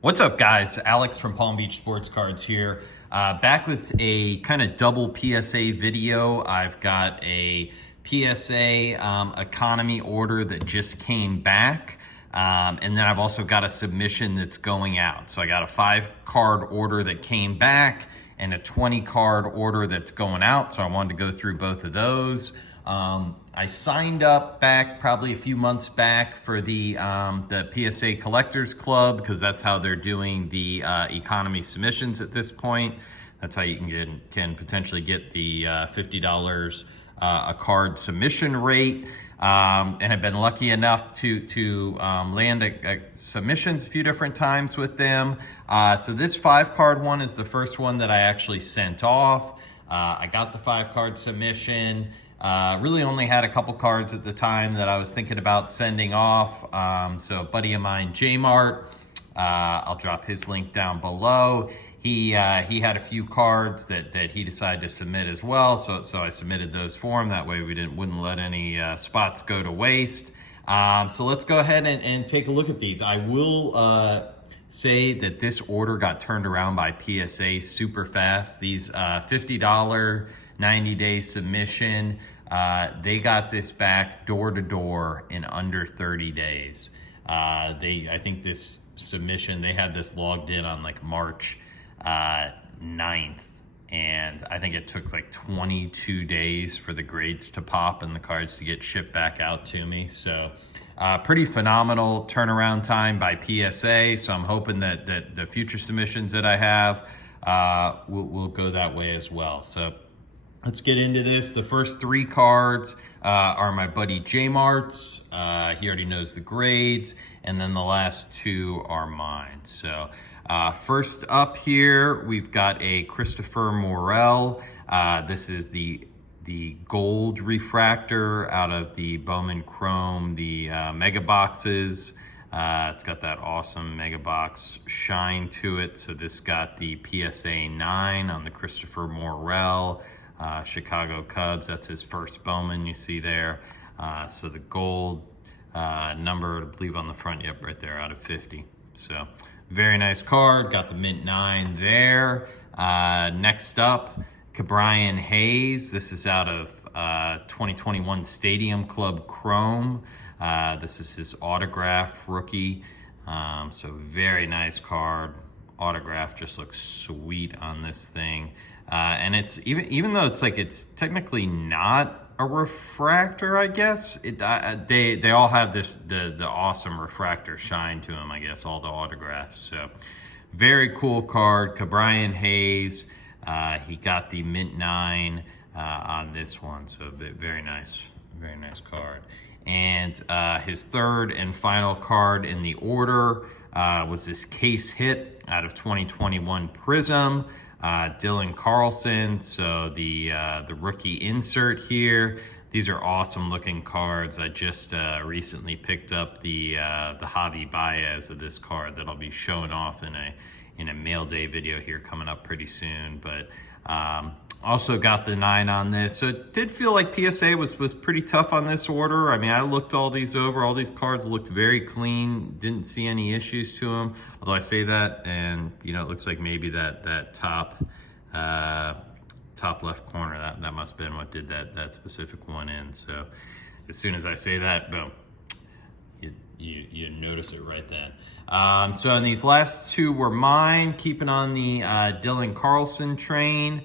What's up, guys? Alex from Palm Beach Sports Cards here. Back with a kind of double PSA video. I've got a PSA economy order that just came back. And then I've also got a submission that's going out. So I got a 5-card order that came back and a 20-card order that's going out. So I wanted to go through both of those. I signed up back probably a few months back for the PSA Collectors Club because that's how they're doing the economy submissions at this point. That's how you can potentially get the $50 a card submission rate. And I've been lucky enough to land submissions a few different times with them. So this 5-card one is the first one that I actually sent off. I got the 5-card submission. Really only had a couple cards at the time that I was thinking about sending off. So a buddy of mine, J-Mart, I'll drop his link down below. He had a few cards that he decided to submit as well. So I submitted those for him. That way we wouldn't let any spots go to waste. So let's go ahead and take a look at these. I will say that this order got turned around by PSA super fast. These $50 90-day submission, they got this back door to door in under 30 days. I think this submission, they had this logged in on like March 9th, and I think it took like 22 days for the grades to pop and the cards to get shipped back out to me. So pretty phenomenal turnaround time by PSA. So I'm hoping that the future submissions that I have will go that way as well. So let's get into this. The first 3 cards are my buddy J-Mart's. He already knows the grades. And then the last 2 are mine. So first up here, we've got a Christopher Morel. This is the gold refractor out of the Bowman Chrome, the mega boxes. It's got that awesome mega box shine to it. So this got the PSA 9 on the Christopher Morel. Chicago Cubs, that's his first Bowman you see there. So the gold number, I believe on the front, yep, right there, out of 50. So very nice card, got the mint 9 there. Next up, Cabrian Hayes. This is out of 2021 Stadium Club Chrome. This is his autograph rookie. So very nice card. Autograph just looks sweet on this thing. And it's even though it's technically not a refractor, I guess they all have the awesome refractor shine to them, I guess, all the autographs. So very cool card. Cabrian Hayes, he got the mint 9 on this one, so very nice card. And his third and final card in the order was this case hit out of 2021 Prism, Dylan Carlson. So the rookie insert here. These are awesome looking cards. I just recently picked up the Javi Baez of this card that I'll be showing off in a mail day video here coming up pretty soon. But also got the 9 on this. So it did feel like PSA was pretty tough on this order. I mean, I looked all these over. All these cards looked very clean. Didn't see any issues to them. Although I say that, and you know, it looks like maybe that top left corner, that must have been what did that specific one in. So as soon as I say that, boom, you notice it right then. So in these last 2 were mine, keeping on the Dylan Carlson train.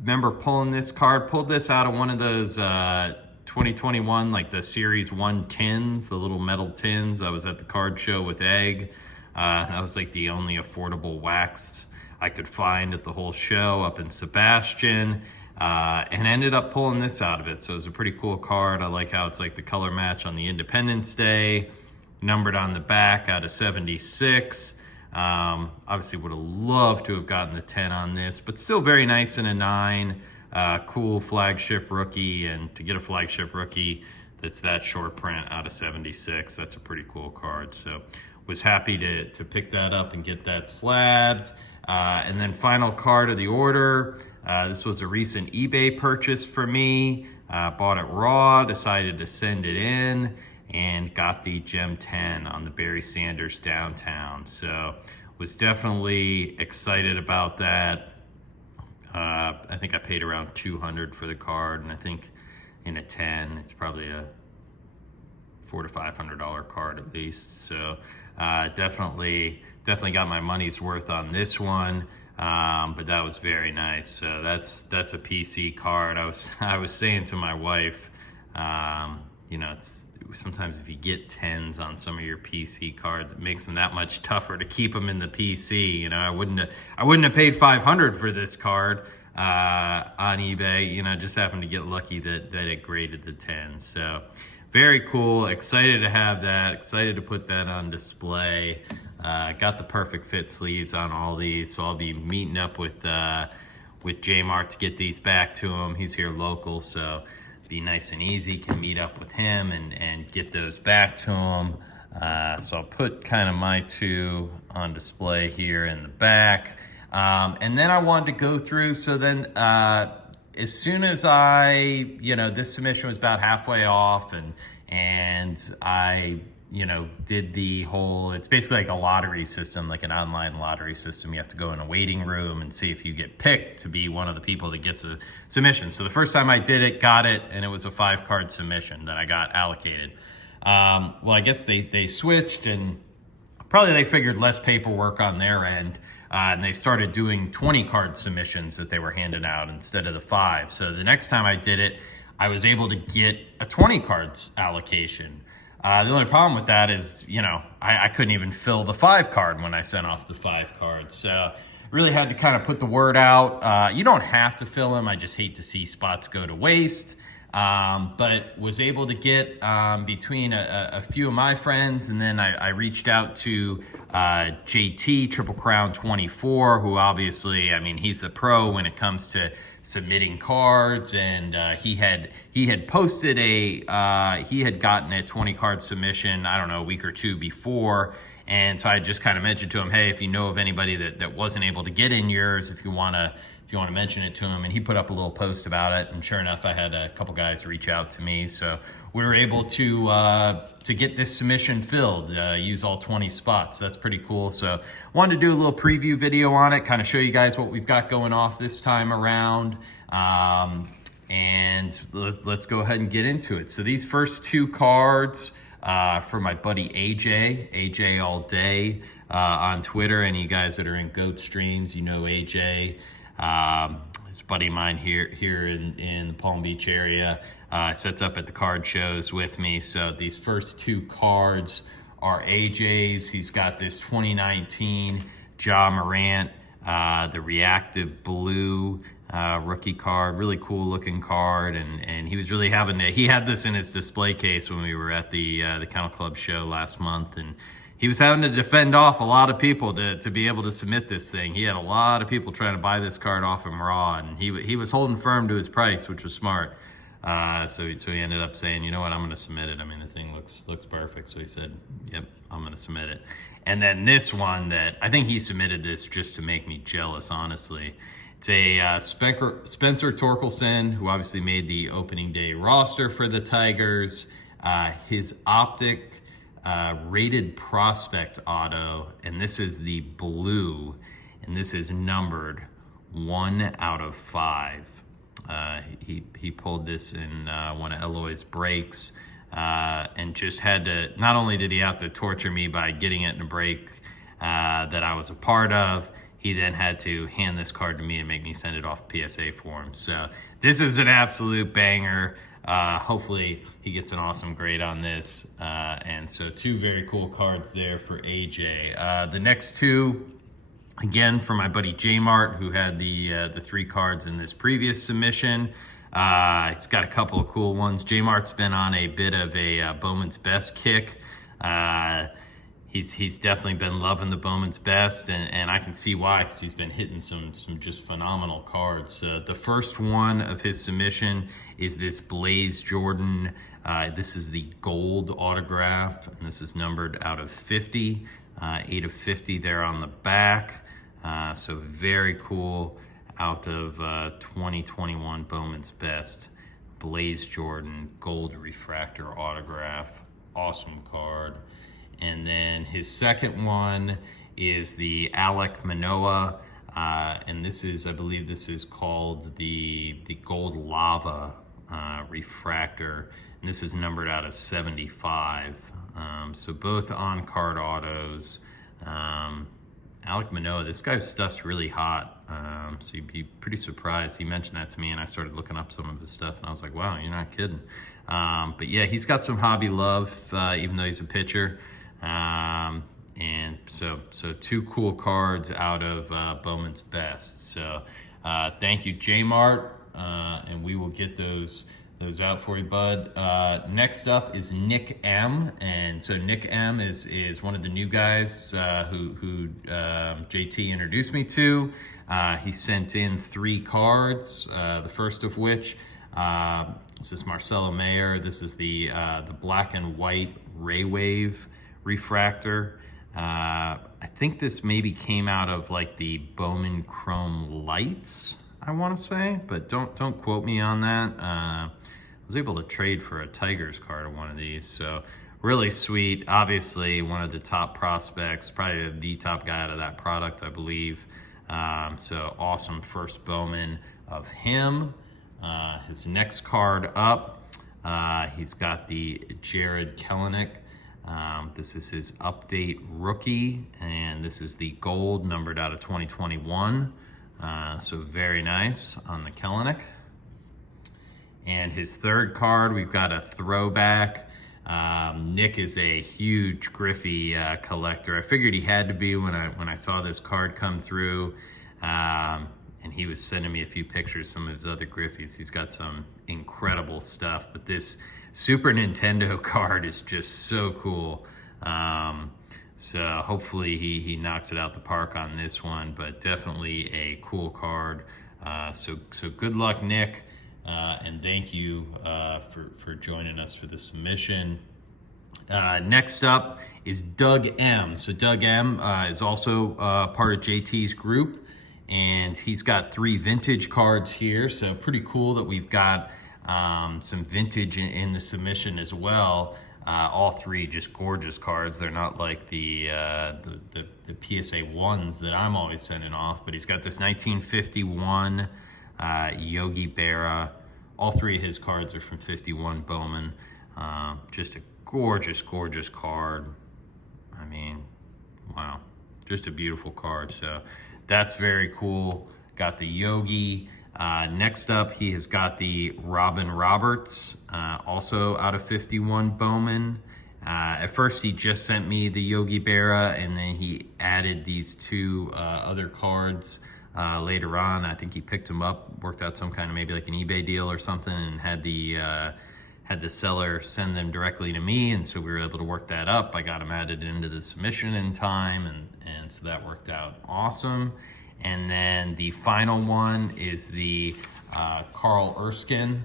Remember pulling this card, pulled this out of one of those 2021, like the Series 1 tins, the little metal tins. I was at the card show with Egg. That was like the only affordable wax I could find at the whole show up in Sebastian. And ended up pulling this out of it. So it was a pretty cool card. I like how it's like the color match on the Independence Day, numbered on the back out of 76. Obviously would have loved to have gotten the 10 on this, but still very nice in a 9. Cool flagship rookie, and to get a flagship rookie that's that short print out of 76, that's a pretty cool card. So was happy to pick that up and get that slabbed. And then final card of the order. This was a recent eBay purchase for me. Bought it raw, decided to send it in. and got the Gem 10 on the Barry Sanders downtown. So was definitely excited about that. I think I paid around $200 for the card, and I think in a 10, it's probably a $400 to $500 card at least. So definitely got my money's worth on this one. But that was very nice. So that's a PC card. I was saying to my wife, you know, it's sometimes if you get 10s on some of your PC cards, it makes them that much tougher to keep them in the PC. You know, I wouldn't have paid $500 for this card on eBay. You know, just happened to get lucky that it graded the 10. So very cool. Excited to have that. Excited to put that on display. Got the perfect fit sleeves on all these, so I'll be meeting up with J-Mart to get these back to him. He's here local, so be nice and easy. Can meet up with him and get those back to him. So I'll put kind of my two on display here in the back. And then I wanted to go through, so then as soon as this submission was about halfway off, and I, did the whole, it's basically like a lottery system, like an online lottery system. You have to go in a waiting room and see if you get picked to be one of the people that gets a submission. So the first time I did it, got it, and it was a 5-card submission that I got allocated. Well, I guess they switched, and probably they figured less paperwork on their end. And they started doing 20-card submissions that they were handing out instead of the 5. So the next time I did it, I was able to get a 20 cards allocation. The only problem with that is, I couldn't even fill the 5 card when I sent off the 5 cards. So really had to kind of put the word out. You don't have to fill them. I just hate to see spots go to waste. But was able to get between a few of my friends, and then I reached out to JT, Triple Crown 24, who obviously, he's the pro when it comes to submitting cards, and he had posted he had gotten a 20-card submission, I don't know, a week or two before. And so I just kind of mentioned to him, hey, if you know of anybody that wasn't able to get in yours, if you want to mention it to him. And he put up a little post about it, and sure enough, I had a couple guys reach out to me. So we were able to get this submission filled, use all 20 spots. That's pretty cool. So wanted to do a little preview video on it, kind of show you guys what we've got going off this time around. And let's go ahead and get into it. So these first 2 cards, for my buddy AJ all day on Twitter. And you guys that are in GOAT streams, AJ. This buddy of mine here in the Palm Beach area sets up at the card shows with me. So these first 2 cards are AJ's. He's got this 2019 Ja Morant, the reactive blue rookie card, really cool looking card, and he was really he had this in his display case when we were at the Kennel Club show last month, and he was having to defend off a lot of people to be able to submit this thing. He had a lot of people trying to buy this card off him raw, and he was holding firm to his price, which was smart. So he ended up saying, you know what, I'm going to submit it. The thing looks perfect. So he said, yep, I'm going to submit it. And then this one that I think he submitted this just to make me jealous, honestly. It's a Spencer Torkelson, who obviously made the opening day roster for the Tigers. His Optic rated prospect auto, and this is the blue, and this is numbered 1/5. He pulled this in one of Eloy's breaks, and just had to, not only did he have to torture me by getting it in a break that I was a part of, he then had to hand this card to me and make me send it off PSA for him. So this is an absolute banger. Hopefully he gets an awesome grade on this. And so 2 very cool cards there for AJ. The next 2, again, for my buddy J-Mart, who had the 3 cards in this previous submission. It's got a couple of cool ones. J-Mart's been on a bit of a Bowman's Best kick. He's definitely been loving the Bowman's Best, and I can see why, because he's been hitting some just phenomenal cards. The first one of his submission is this Blaze Jordan. This is the gold autograph, and this is numbered out of 50, 8 of 50 there on the back. So very cool, out of 2021 Bowman's Best, Blaze Jordan gold refractor autograph. awesome card. And then his second one is the Alek Manoah. And this is, I believe this is called the Gold Lava refractor. And this is numbered out of 75. So both on-card autos. Alek Manoah, this guy's stuff's really hot. So you'd be pretty surprised. He mentioned that to me and I started looking up some of his stuff and I was like, wow, you're not kidding. But yeah, he's got some hobby love, even though he's a pitcher. And so two cool cards out of Bowman's Best. So thank you, J-Mart, and we will get those out for you, bud. Next up is Nick M, and so Nick M is one of the new guys who JT introduced me to. He sent in 3 cards. The first of which this is Marcelo Mayer. This is the black and white Ray Wave refractor. I think this maybe came out of like the Bowman Chrome Lights, I want to say, but don't quote me on that. I was able to trade for a Tigers card of one of these, so really sweet. Obviously one of the top prospects, probably the top guy out of that product, I believe. So awesome first Bowman of him. His next card up, he's got the Jared Kelenic. This is his update rookie, and this is the gold numbered out of 2021. So very nice on the Kelenic. And his third card, we've got a throwback. Nick is a huge Griffey collector. I figured he had to be when I saw this card come through. And he was sending me a few pictures, some of his other Griffies. He's got some incredible stuff, but this Super Nintendo card is just so cool. So hopefully he knocks it out the park on this one, but definitely a cool card. So good luck, Nick. And thank you for joining us for the submission. Next up is Doug M. So Doug M is also part of JT's group, and he's got 3 vintage cards here. So pretty cool that we've got some vintage in the submission as well. All 3 just gorgeous cards. They're not like the PSA ones that I'm always sending off, but he's got this 1951 Yogi Berra. All 3 of his cards are from 51 Bowman. Just a gorgeous card. I mean, wow, just a beautiful card. So that's very cool. Got the Yogi. Next up, he has got the Robin Roberts, also out of 51 Bowman. At first, he just sent me the Yogi Berra, and then he added these 2 other cards later on. I think he picked them up, worked out some kind of maybe like an eBay deal or something, and had the seller send them directly to me, and so we were able to work that up. I got them added into the submission in time, and so that worked out awesome. And then the final one is the Carl Erskine,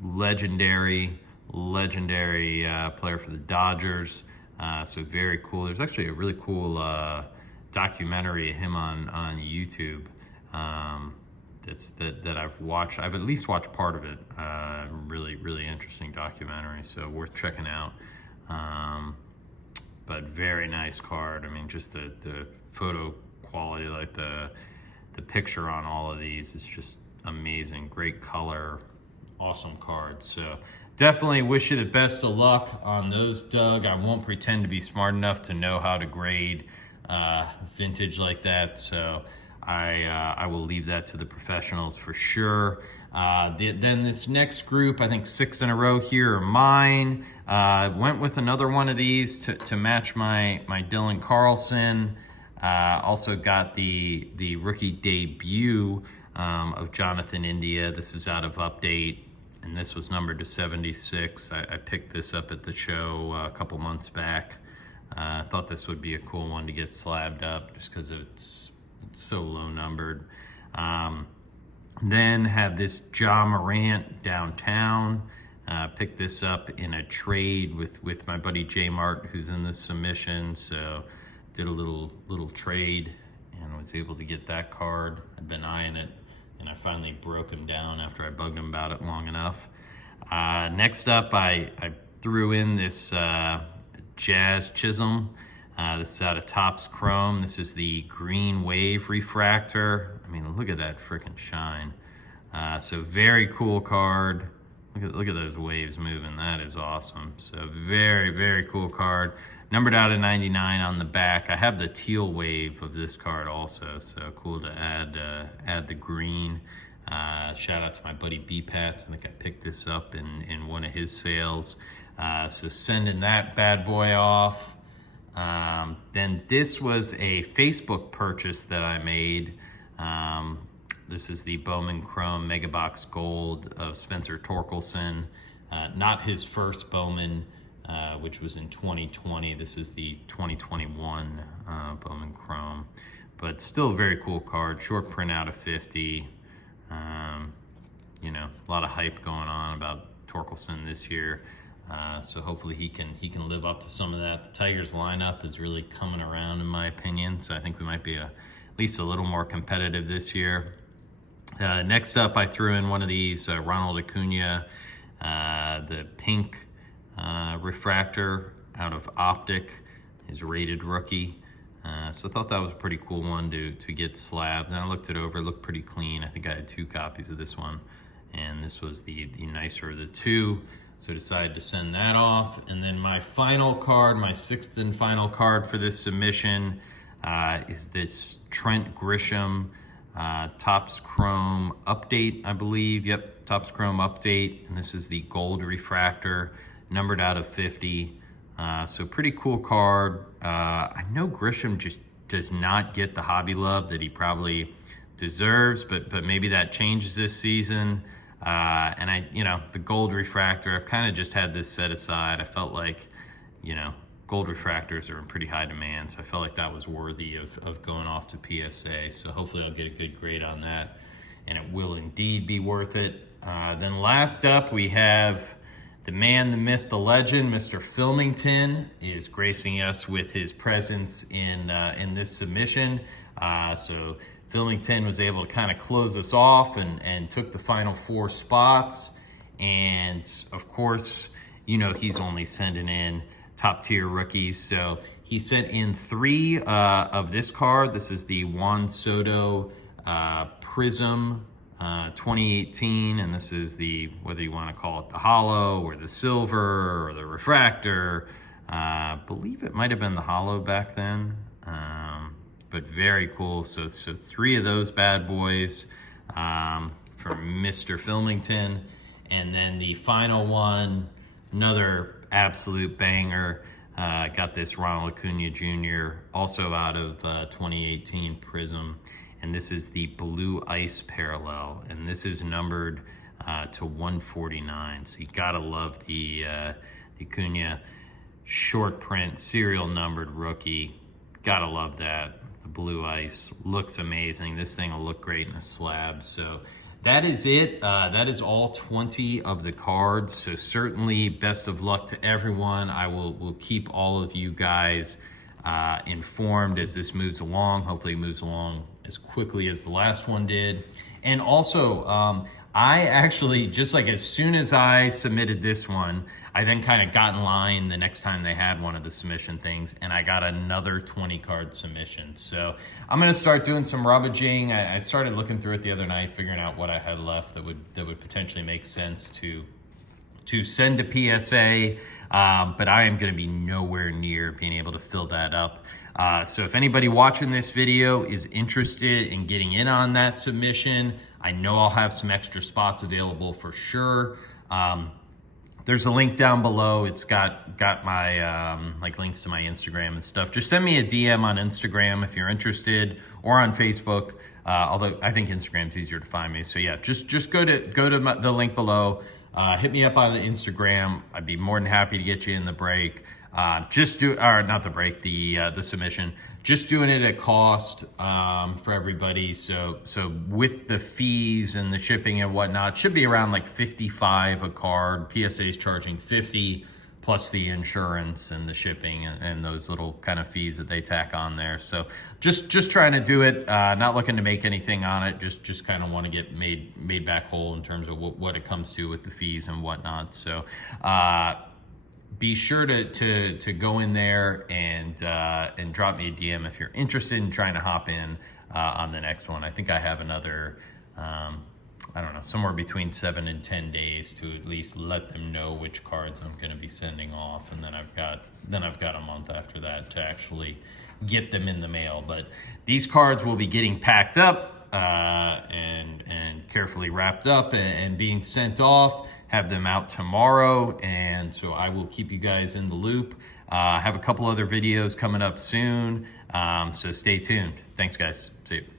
legendary player for the Dodgers. So very cool. There's actually a really cool documentary of him on YouTube that I've watched. I've at least watched part of it. Really interesting documentary, so worth checking out. But very nice card. I mean, just the photo quality, like the picture on all of these is just amazing. Great color, awesome card. So definitely wish you the best of luck on those, Doug. I won't pretend to be smart enough to know how to grade vintage like that, so I will leave that to the professionals for sure. Then this next group, I think 6 in a row here are mine. Went with another one of these to match my Dylan Carlson. Also got the rookie debut of Jonathan India. This is out of Update, and this was numbered to 76. I picked this up at the show a couple months back. I thought this would be a cool one to get slabbed up just because it's so low numbered. Then have this Ja Morant downtown. Picked this up in a trade with my buddy J Mart, who's in this submission. So did a little trade and was able to get that card. I've been eyeing it, and I finally broke him down after I bugged him about it long enough. Next up, I threw in this Jazz Chisholm. This is out of Topps Chrome. This is the green wave refractor. I mean, look at that freaking shine. So very cool card. Look at those waves moving. That is awesome. So very, very cool card. Numbered out of 99 on the back. I have the teal wave of this card also. So cool to add the green. Shout out to my buddy B-Pats. I think I picked this up in one of his sales. So sending that bad boy off. Then this was a Facebook purchase that I made. This is the Bowman Chrome Mega Box Gold of Spencer Torkelson. Not his first Bowman, which was in 2020. This is the 2021 Bowman Chrome. But still a very cool card. Short print out of 50. You know, a lot of hype going on about Torkelson this year. So hopefully he can live up to some of that. The Tigers lineup is really coming around in my opinion. So I think we might be at least a little more competitive this year. Next up, I threw in one of these Ronald Acuna, the pink refractor out of Optic, his rated rookie. So I thought that was a pretty cool one to get slabbed. And I looked it over, it looked pretty clean. I think I had 2 copies of this one, and this was the nicer of the 2. So decided to send that off. And then my final card, my 6th and final card for this submission is this Trent Grisham Topps Chrome Update, I believe. Yep, Topps Chrome Update. And this is the gold refractor, numbered out of 50. So pretty cool card. I know Grisham just does not get the hobby love that he probably deserves, but maybe that changes this season. And the gold refractor, I've kind of just had this set aside. I felt like, gold refractors are in pretty high demand, so I felt like that was worthy of going off to PSA. So hopefully I'll get a good grade on that, and it will indeed be worth it. Then last up, we have the man, the myth, the legend, Mr. Filmington is gracing us with his presence in this submission. So Filmington was able to kind of close us off and took the final 4 spots. And of course, he's only sending in top tier rookies. So he sent in 3 of this card. This is the Juan Soto Prism 2018, and this is the, whether you want to call it the hollow or the silver or the refractor. I believe it might have been the hollow back then, but very cool. So 3 of those bad boys from Mr. Filmington. And then the final one, another absolute banger. Got this Ronald Acuna Jr., also out of 2018 Prism. And this is the Blue Ice Parallel. And this is numbered to 149. So you gotta love the Acuna short print, serial numbered rookie. Gotta love that. The Blue Ice looks amazing. This thing will look great in a slab. So that is it. That is all 20 of the cards. So certainly best of luck to everyone. I will keep all of you guys informed as this moves along. Hopefully it moves along as quickly as the last one did. And also, I actually, just like as soon as I submitted this one, I then kind of got in line the next time they had one of the submission things, and I got another 20 card submission. So I'm gonna start doing some rummaging. I started looking through it the other night, figuring out what I had left that would potentially make sense to send to PSA, but I am going to be nowhere near being able to fill that up. So if anybody watching this video is interested in getting in on that submission, I know I'll have some extra spots available for sure. There's a link down below. It's got my links to my Instagram and stuff. Just send me a DM on Instagram if you're interested, or on Facebook. Although I think Instagram's easier to find me. So yeah, just go to the link below. Hit me up on Instagram. I'd be more than happy to get you in the break. The submission. Just doing it at cost for everybody. So with the fees and the shipping and whatnot, should be around like $55 a card. PSA is charging $50 plus the insurance and the shipping and those little kind of fees that they tack on there. So just trying to do it, not looking to make anything on it. Just kind of want to get made back whole in terms of what it comes to with the fees and whatnot. So be sure to go in there and drop me a DM if you're interested in trying to hop in on the next one. I think I have another, I don't know, somewhere between 7 and 10 days to at least let them know which cards I'm going to be sending off, and then I've got a month after that to actually get them in the mail. But these cards will be getting packed up and carefully wrapped up and being sent off. Have them out tomorrow, and so I will keep you guys in the loop. I have a couple other videos coming up soon, so stay tuned. Thanks, guys. See you.